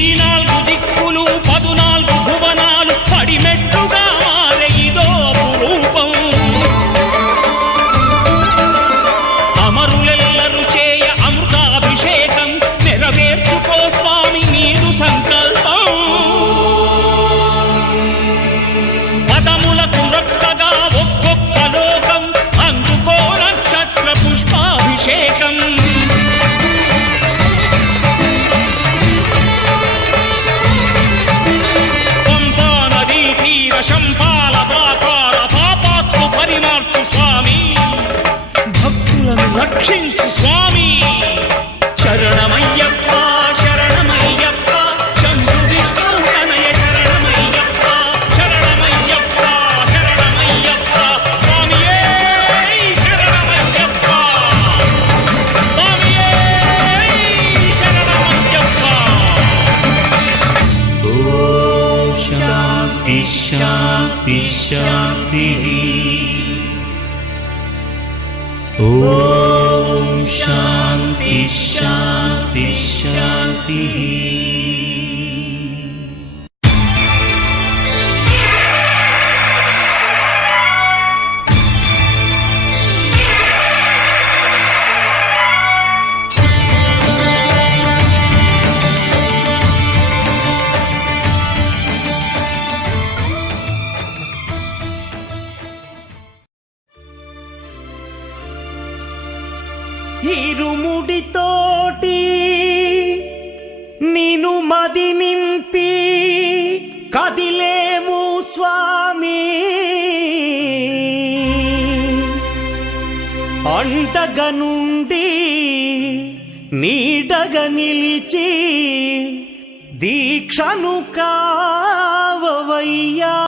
ఈ 4 దిక్కులు 14 భువనాలు పడిమెట్టుగా మారే ఇదో రూపం. అమరులెల్లరు చేయ అమృతాభిషేకం నెరవేర్చుకో స్వామి నీదు సంకల్పం. పదములకు రొక్కగా ఒక్కొక్క లోకం అందుకో నక్షత్ర పుష్పాభిషేకం. శంపాల దాకార పాపాత్మ పరిమార్చు స్వామి, భక్తులను రక్షించు స్వామి. శరణమయ్యప్ప శరణమయ్యప్ప శంభు విష్ణు తనయ శరణమయ్యప్ప శరణమయ్యప్ప శరణమయ్యప్ప స్వామియే శరణమయ్యప్ప స్వామియే శరణమయ్యప్ప. ఓం శాంతి శాంతి శాంతి. ఓం శాంతి శాంతి శాంతి. ఇరుముడితోటి నిను మది నింపి కదిలేము స్వామి, అండగా నుండి నీడగా నిలిచి దీక్షను కావవయ్యా.